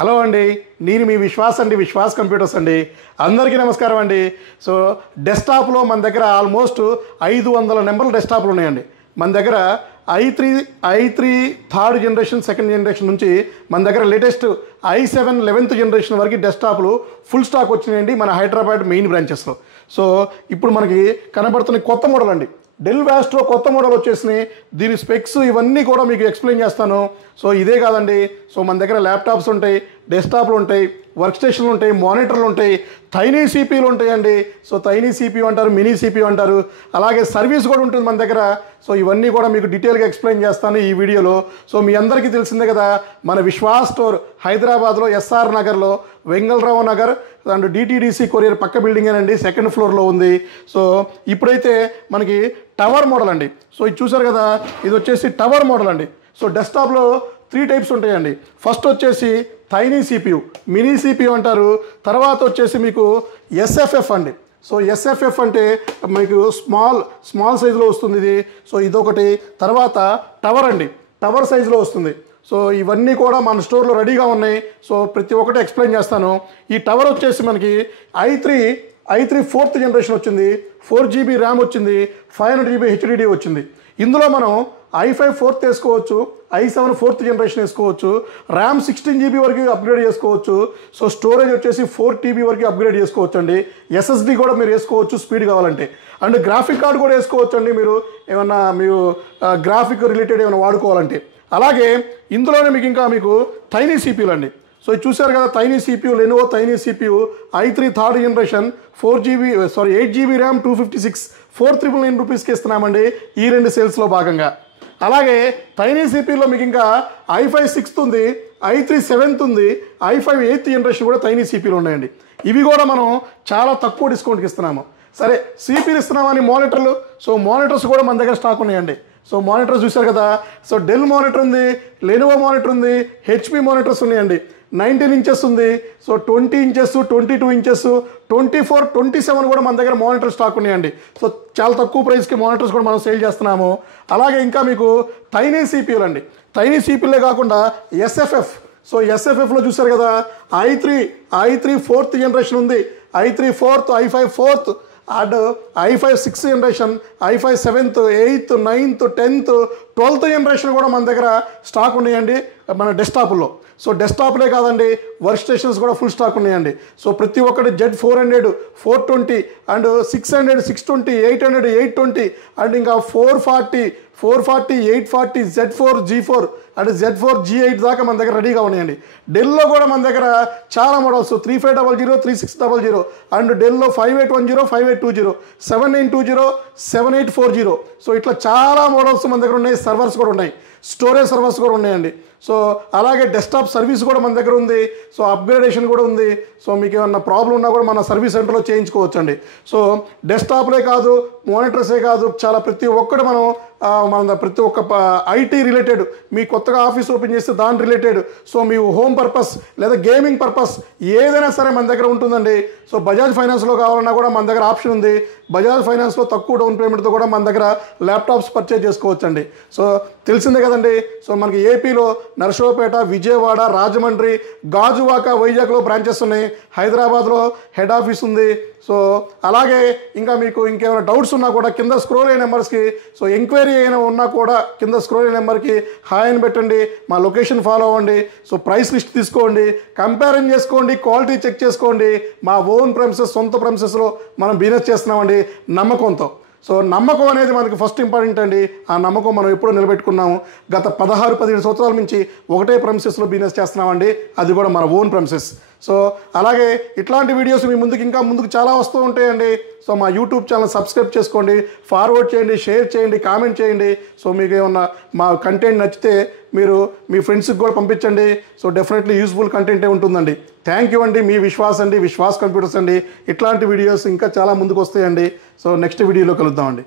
Hello అండి, నేను మీ Vishwas computers అండి. అందరికీ నమస్కారం అండి. సో డెస్క్టాప్లో మన దగ్గర ఆల్మోస్ట్ 500 నెంబర్ల డెస్క్టాప్లు ఉన్నాయండి. మన దగ్గర i3 third generation, second generation నుంచి మన దగ్గర లేటెస్ట్ i7 11th జనరేషన్ వరకు డెస్క్టాప్లు ఫుల్ స్టాక్ వచ్చినాయండి మన హైదరాబాద్ మెయిన్ బ్రాంచెస్లో. సో ఇప్పుడు మనకి కనబడుతున్న కొత్త మోడల్ అండి, డెల్ వాస్ట్రో కొత్త మోడల్ వచ్చేసినాయి. దీని స్పెక్స్ ఇవన్నీ కూడా మీకు ఎక్స్ప్లెయిన్ చేస్తాను. సో ఇదే కాదండి, సో మన దగ్గర ల్యాప్టాప్స్ ఉంటాయి, డెస్క్టాప్లు ఉంటాయి, వర్క్ స్టేషన్లు ఉంటాయి, మానిటర్లు ఉంటాయి, టైనీ సిపియూలు ఉంటాయండి. సో టైనీ సిపియూ అంటారు, మినీ సిపియూ అంటారు. అలాగే సర్వీస్ కూడా ఉంటుంది మన దగ్గర. సో ఇవన్నీ కూడా మీకు డీటెయిల్గా ఎక్స్ప్లెయిన్ చేస్తాను ఈ వీడియోలో. సో మీ అందరికీ తెలిసిందే కదా, మన విశ్వాస్ స్టోర్ హైదరాబాద్లో ఎస్ఆర్ నగర్లో, Vengalarao Nagar and DTDC courier పక్క బిల్డింగేనండి, సెకండ్ ఫ్లోర్లో ఉంది. సో ఇప్పుడైతే మనకి టవర్ మోడల్ అండి. సో ఇది చూసారు కదా, ఇది వచ్చేసి టవర్ మోడల్ అండి. సో డెస్క్టాప్లో 3 టైప్స్ ఉంటాయండి. ఫస్ట్ వచ్చేసి టైనీ సిపియూ, మినీ సిపియూ అంటారు. తర్వాత వచ్చేసి మీకు ఎస్ఎఫ్ఎఫ్ అండి. సో ఎస్ఎఫ్ఎఫ్ అంటే మీకు స్మాల్ సైజులో వస్తుంది ఇది. సో ఇదొకటి. తర్వాత టవర్ అండి, టవర్ సైజులో వస్తుంది. సో ఇవన్నీ కూడా మన స్టోర్లో రెడీగా ఉన్నాయి. సో ప్రతి ఒక్కటి ఎక్స్ప్లెయిన్ చేస్తాను. ఈ టవర్ వచ్చేసి మనకి i3 4th జనరేషన్ వచ్చింది, 4GB ర్యామ్ వచ్చింది, 500GB HDD వచ్చింది. ఇందులో మనం i5 4th వేసుకోవచ్చు, i7 4th జనరేషన్ వేసుకోవచ్చు, ర్యామ్ 16GB వరకు అప్గ్రేడ్ చేసుకోవచ్చు. సో స్టోరేజ్ వచ్చేసి 4TB వరకు అప్గ్రేడ్ చేసుకోవచ్చు అండి. SSD కూడా మీరు వేసుకోవచ్చు స్పీడ్ కావాలంటే. అండ్ గ్రాఫిక్ కార్డు కూడా వేసుకోవచ్చు అండి, మీరు ఏమన్నా గ్రాఫిక్ రిలేటెడ్ ఏమైనా వాడుకోవాలంటే. అలాగే ఇందులోనే మీకు టైనీ సిపియూలు అండి. సో ఇది చూసారు కదా, tiny CPU, Lenovo tiny CPU, i3 third generation, 8GB RAM, 256, 4,999 రూపీస్కి ఇస్తున్నామండి ఈ 2 సేల్స్లో భాగంగా. అలాగే టైనీ సిపియూలో మీకు ఇంకా i5 6th ఉంది, i3 7th ఉంది, i5 8th జనరేషన్ కూడా టైనీ సిపియూలు ఉన్నాయండి. ఇవి కూడా మనం చాలా తక్కువ డిస్కౌంట్కి ఇస్తున్నాము. సరే, సిపియూలు ఇస్తున్నామని మానిటర్లు, సో మానిటర్స్ కూడా మన దగ్గర స్టాక్ ఉన్నాయండి. సో మానిటర్స్ చూశారు కదా, సో డెల్ మానిటర్ ఉంది, లెనోవో మానిటర్ ఉంది, HP మానిటర్స్ ఉన్నాయండి. 19 ఇంచెస్ ఉంది, సో 20 ఇంచెస్, 22 ఇంచెస్, 24, 27 కూడా మన దగ్గర మానిటర్ స్టాక్ ఉన్నాయండి. సో చాలా తక్కువ ప్రైస్కి మానిటర్స్ కూడా మనం సేల్ చేస్తున్నాము. అలాగే ఇంకా మీకు టైనీ సిపియూలు అండి. టైనీ సిపియూలే కాకుండా ఎస్ఎఫ్ఎఫ్. సో ఎస్ఎఫ్ఎఫ్లో చూశారు కదా, i3 4th జనరేషన్ ఉంది, i3 4th, i5 4th and i5 6th generation, i5 7th, 8th, 9th, 10th, 12th generation కూడా మన దగ్గర స్టాక్ ఉన్నాయండి మన డెస్క్టాప్లో. సో డెస్క్టాప్లే కాదండి, వర్క్ స్టేషన్స్ కూడా ఫుల్ స్టాక్ ఉన్నాయండి. సో ప్రతి ఒక్కటి Z400, 420 అండ్ 600, 620, 800, 820 అండ్ ఇంకా 440, 840, Z4, G4 and Z4, G8 దాకా మన దగ్గర రెడీగా ఉన్నాయండి. డెల్లో కూడా మన దగ్గర చాలా మోడల్స్, 3500, 3600 అండ్ డెల్లో 5810, 5820, 7920, 7840. సో ఇట్లా చాలా మోడల్స్ మన దగ్గర ఉన్నాయి. సర్వర్స్ కూడా ఉన్నాయి, స్టోరేజ్ సర్వర్స్ కూడా ఉన్నాయండి. సో అలాగే డెస్క్టాప్ సర్వీస్ కూడా మన దగ్గర ఉంది. సో అప్గ్రేడేషన్ కూడా ఉంది. సో మీకు ఏమన్నా ప్రాబ్లం ఉన్నా కూడా మన సర్వీస్ సెంటర్లో చేయించుకోవచ్చు అండి. సో డెస్క్టాప్లే కాదు, మానిటర్సే కాదు, చాలా ప్రతి ఒక్కటి మన ప్రతి ఒక్క ఐటీ రిలేటెడ్, మీ కొత్తగా ఆఫీస్ ఓపెన్ చేస్తే దాని రిలేటెడ్, సో మీ హోమ్ పర్పస్ లేదా గేమింగ్ పర్పస్ ఏదైనా సరే మన దగ్గర ఉంటుందండి. సో బజాజ్ ఫైనాన్స్లో కావాలన్నా కూడా మన దగ్గర ఆప్షన్ ఉంది. బజాజ్ ఫైనాన్స్లో తక్కువ డౌన్ పేమెంట్తో కూడా మన దగ్గర ల్యాప్టాప్స్ పర్చేజ్ చేసుకోవచ్చు అండి. సో తెలిసిందే కదండి, సో మనకి ఏపీలో నర్సరావుపేట, విజయవాడ, రాజమండ్రి, గాజువాక, వైజాగ్లో బ్రాంచెస్ ఉన్నాయి. హైదరాబాద్లో హెడ్ ఆఫీస్ ఉంది. సో అలాగే ఇంకా మీకు ఇంకేమైనా డౌట్స్ ఉన్నా కూడా కింద స్క్రోల్ అయ్యే నెంబర్స్కి, సో ఎంక్వైరీ అయినా ఉన్నా కూడా కింద స్క్రోల్ అయ్యే నెంబర్కి హాయ్ అని పెట్టండి, మా లొకేషన్ ఫాలో అవ్వండి. సో ప్రైస్ లిస్ట్ తీసుకోండి, కంపారిజన్ చేసుకోండి, క్వాలిటీ చెక్ చేసుకోండి. మా ఓన్ ప్రెమిసెస్, సొంత ప్రెమిసెస్లో మనం బిజినెస్ చేస్తున్నామండి నమ్మకంతో. సో నమ్మకం అనేది మనకి ఫస్ట్ ఇంపార్టెంట్ అండి. ఆ నమ్మకం మనం ఎప్పుడూ నిలబెట్టుకున్నాము. గత 16-17 సంవత్సరాల నుంచి ఒకటే ప్రెమిసెస్లో బిజినెస్ చేస్తున్నామండి, అది కూడా మన ఓన్ ప్రెమిసెస్. సో అలాగే ఇట్లాంటి వీడియోస్ మీ ముందుకు చాలా వస్తూ ఉంటాయండి. సో మా యూట్యూబ్ ఛానల్ సబ్స్క్రైబ్ చేసుకోండి, ఫార్వర్డ్ చేయండి, షేర్ చేయండి, కామెంట్ చేయండి. సో మీకు ఏమన్నా మా కంటెంట్ నచ్చితే మీరు మీ ఫ్రెండ్స్కి కూడా పంపించండి. సో డెఫినెట్లీ యూస్ఫుల్ కంటెంటే ఉంటుందండి. థ్యాంక్ యూ అండి. మీ విశ్వాస్ కంప్యూటర్స్ అండి. ఇట్లాంటి వీడియోస్ ఇంకా చాలా ముందుకు వస్తాయండి. సో నెక్స్ట్ వీడియోలో కలుద్దామండి.